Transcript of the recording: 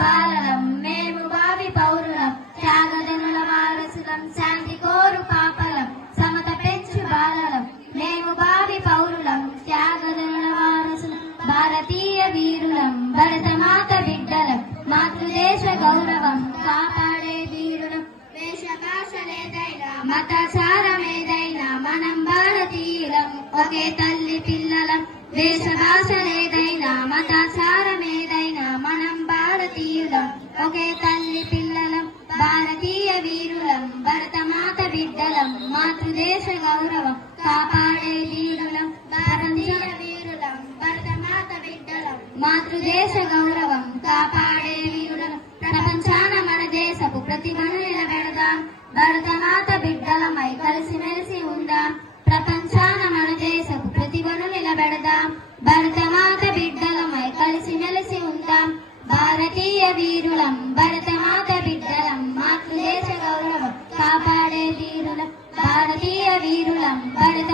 బాలలం మేము భావి పౌరులం త్యాగదనుల వారసులం శాంతి కోరు పాపలం సమత పెంచు బాలలం మేము భావి పౌరులం త్యాగదనుల వారసులం భారతీయ వీరులం భరతమాత బిడ్డలం మాతృదేశ గౌరవం కాపాడే వీరులం వేషభాషలేదైనా మతాచారమేదైనా మనం భారతీయులం ఒకే తల్లి పిల్లలం వేషభాషలేదైనా మతాచారమేదైనా మనం భారతీయులం ఒకే తల్లి పిల్లలం భారతీయ వీరులం భరతమాత బిడ్డలం మాతృదేశ గౌరవం కాపాడే వీరులం భారతీయ వీరులం భరతమాత బిడ్డలం మాతృదేశ గౌరవం కాపాడే వీరులం ప్రపంచాన మన దేశపు ప్రతిభను నిలబెడదాం భరతమాత బిడ్డలమై కలిసిమెలిసి ఉందాం ప్రపంచాన మన దేశపు ప్రతిభను నిలబెడదాం భరతమాత బిడ్డలమై కలిసిమెలిసి ఉందాం భారతీయ వీరులం భరతమాత బిడ్డలం మాతృదేశ గౌరవం కాపాడే వీరులం భారతీయ వీరులం భరత